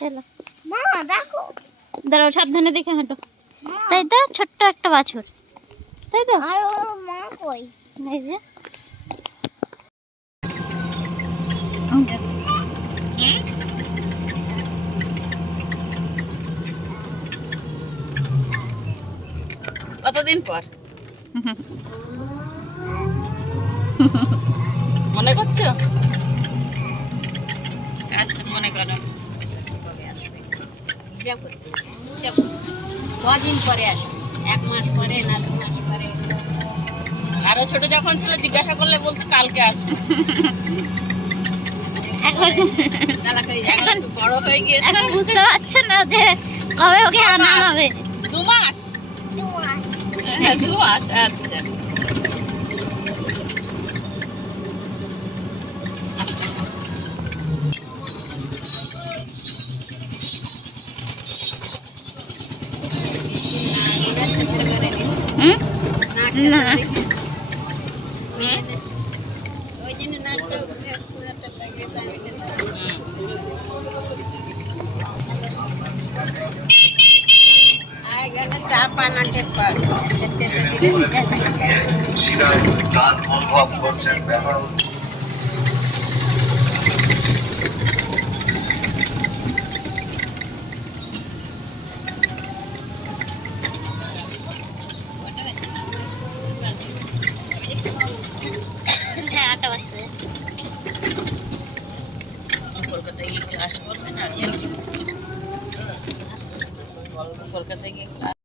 চলো মা দেখো, দাঁড়াও সাবধানে দেখে হাঁটো। তাই তো, ছোট্ট একটা বাছুর, তাই তো। আর ওর মা কই? এই যে কতদিন পর মনে করছো? আচ্ছা মনে করো কদিন পরে আসবে, 1 মাস পরে না 2 মাস পরে? আরো ছোট যখন ছিল জিজ্ঞাসা করলে বলতো কালকে আসবে। এখন এখন একটু বড় হয়ে গিয়েছে, এখন বুঝতে পারছে না যে কবে ওকে আনা হবে। 2 মাস। 2 মাস আচ্ছা। না ওই জন্য নাচটা চা পানাতে অনুভব করছেন ব্যাপার। হ্যাঁ 8টা বাজছে। কলকাতায় গিয়ে ক্লাস করবে না, কলকাতায় গিয়ে ক্লাস